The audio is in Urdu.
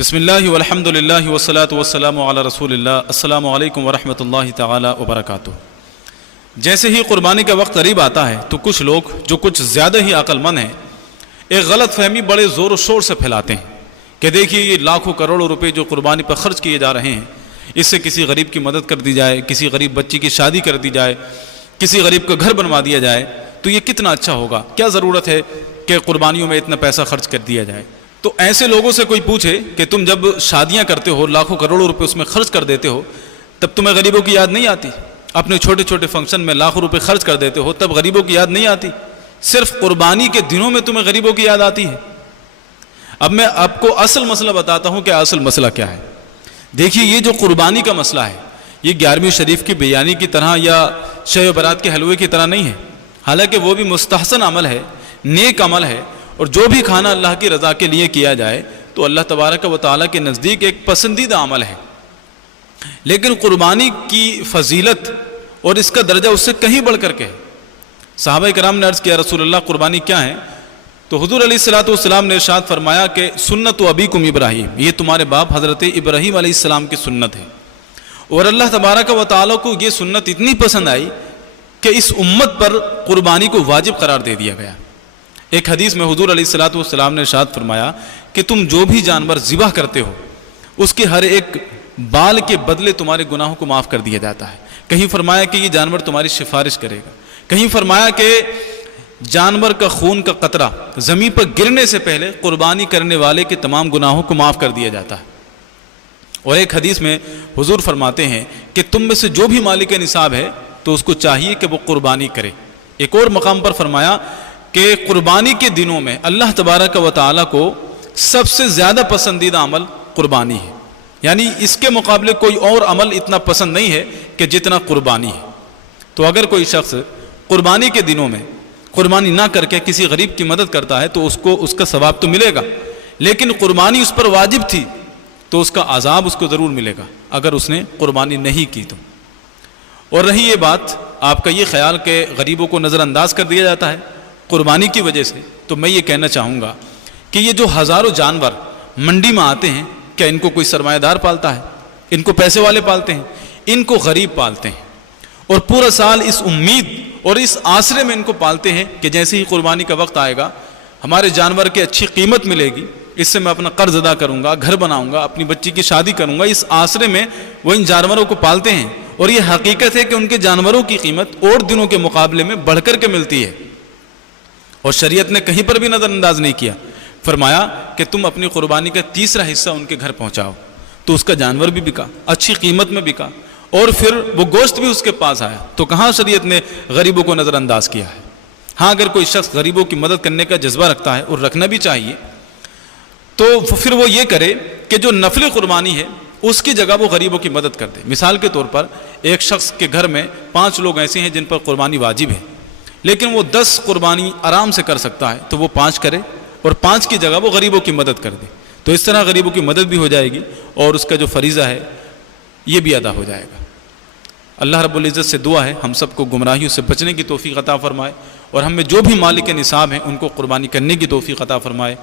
بسم اللہ والحمد للہ والصلاة والسلام علی رسول اللہ۔ السلام علیکم ورحمۃ اللہ تعالی وبرکاتہ۔ جیسے ہی قربانی کا وقت قریب آتا ہے تو کچھ لوگ جو کچھ زیادہ ہی عقل مند ہیں ایک غلط فہمی بڑے زور و شور سے پھیلاتے ہیں کہ دیکھیے یہ لاکھوں کروڑوں روپے جو قربانی پر خرچ کیے جا رہے ہیں، اس سے کسی غریب کی مدد کر دی جائے، کسی غریب بچی کی شادی کر دی جائے، کسی غریب کا گھر بنوا دیا جائے تو یہ کتنا اچھا ہوگا، کیا ضرورت ہے کہ قربانیوں میں اتنا پیسہ خرچ کر دیا جائے۔ تو ایسے لوگوں سے کوئی پوچھے کہ تم جب شادیاں کرتے ہو لاکھوں کروڑوں روپے اس میں خرچ کر دیتے ہو تب تمہیں غریبوں کی یاد نہیں آتی؟ اپنے چھوٹے چھوٹے فنکشن میں لاکھوں روپے خرچ کر دیتے ہو تب غریبوں کی یاد نہیں آتی؟ صرف قربانی کے دنوں میں تمہیں غریبوں کی یاد آتی ہے۔ اب میں آپ کو اصل مسئلہ بتاتا ہوں کہ اصل مسئلہ کیا ہے۔ دیکھیے یہ جو قربانی کا مسئلہ ہے یہ 11ویں شریف کی بیانی کی طرح یا شہ و برات کے حلوے کی طرح نہیں ہے، حالانکہ وہ بھی مستحسن عمل ہے، نیک عمل ہے، اور جو بھی کھانا اللہ کی رضا کے لیے کیا جائے تو اللہ تبارک و تعالیٰ کے نزدیک ایک پسندیدہ عمل ہے، لیکن قربانی کی فضیلت اور اس کا درجہ اس سے کہیں بڑھ کر کے ہے۔ صحابہ کرام نے عرض کیا رسول اللہ قربانی کیا ہے؟ تو حضور علیہ الصلوۃ والسلام نے ارشاد فرمایا کہ سنت ابیکم ابراہیم، یہ تمہارے باپ حضرت ابراہیم علیہ السلام کی سنت ہے، اور اللہ تبارک و تعالیٰ کو یہ سنت اتنی پسند آئی کہ اس امت پر قربانی کو واجب قرار دے دیا گیا۔ ایک حدیث میں حضور علیہ الصلوۃ والسلام نے ارشاد فرمایا کہ تم جو بھی جانور ذبح کرتے ہو اس کے ہر ایک بال کے بدلے تمہارے گناہوں کو معاف کر دیا جاتا ہے۔ کہیں فرمایا کہ یہ جانور تمہاری سفارش کرے گا، کہیں فرمایا کہ جانور کا خون کا قطرہ زمین پر گرنے سے پہلے قربانی کرنے والے کے تمام گناہوں کو معاف کر دیا جاتا ہے۔ اور ایک حدیث میں حضور فرماتے ہیں کہ تم میں سے جو بھی مالک نصاب ہے تو اس کو چاہیے کہ وہ قربانی کرے۔ ایک اور مقام پر فرمایا کہ قربانی کے دنوں میں اللہ تبارک و تعالیٰ کو سب سے زیادہ پسندیدہ عمل قربانی ہے، یعنی اس کے مقابلے کوئی اور عمل اتنا پسند نہیں ہے کہ جتنا قربانی ہے۔ تو اگر کوئی شخص قربانی کے دنوں میں قربانی نہ کر کے کسی غریب کی مدد کرتا ہے تو اس کو اس کا ثواب تو ملے گا، لیکن قربانی اس پر واجب تھی تو اس کا عذاب اس کو ضرور ملے گا اگر اس نے قربانی نہیں کی تو۔ اور رہی یہ بات آپ کا یہ خیال کہ غریبوں کو نظر انداز کر دیا جاتا ہے قربانی کی وجہ سے، تو میں یہ کہنا چاہوں گا کہ یہ جو ہزاروں جانور منڈی میں آتے ہیں کیا ان کو کوئی سرمایہ دار پالتا ہے؟ ان کو پیسے والے پالتے ہیں؟ ان کو غریب پالتے ہیں، اور پورا سال اس امید اور اس آسرے میں ان کو پالتے ہیں کہ جیسے ہی قربانی کا وقت آئے گا ہمارے جانور کی اچھی قیمت ملے گی، اس سے میں اپنا قرض ادا کروں گا، گھر بناؤں گا، اپنی بچی کی شادی کروں گا۔ اس آسرے میں وہ ان جانوروں کو پالتے ہیں، اور یہ حقیقت ہے کہ ان کے جانوروں کی قیمت اور دنوں کے مقابلے میں بڑھ کر کے ملتی ہے، اور شریعت نے کہیں پر بھی نظر انداز نہیں کیا۔ فرمایا کہ تم اپنی قربانی کا تیسرا حصہ ان کے گھر پہنچاؤ، تو اس کا جانور بھی بکا، اچھی قیمت میں بکا، اور پھر وہ گوشت بھی اس کے پاس آیا۔ تو کہاں شریعت نے غریبوں کو نظر انداز کیا ہے؟ ہاں اگر کوئی شخص غریبوں کی مدد کرنے کا جذبہ رکھتا ہے، اور رکھنا بھی چاہیے، تو پھر وہ یہ کرے کہ جو نفلی قربانی ہے اس کی جگہ وہ غریبوں کی مدد کر دے۔ مثال کے طور پر ایک شخص کے گھر میں 5 لوگ ایسے ہیں جن پر قربانی واجب ہے، لیکن وہ 10 قربانی آرام سے کر سکتا ہے، تو وہ 5 کرے اور 5 کی جگہ وہ غریبوں کی مدد کر دے، تو اس طرح غریبوں کی مدد بھی ہو جائے گی اور اس کا جو فریضہ ہے یہ بھی ادا ہو جائے گا۔ اللہ رب العزت سے دعا ہے ہم سب کو گمراہیوں سے بچنے کی توفیق عطا فرمائے، اور ہم میں جو بھی مالک نصاب ہیں ان کو قربانی کرنے کی توفیق عطا فرمائے۔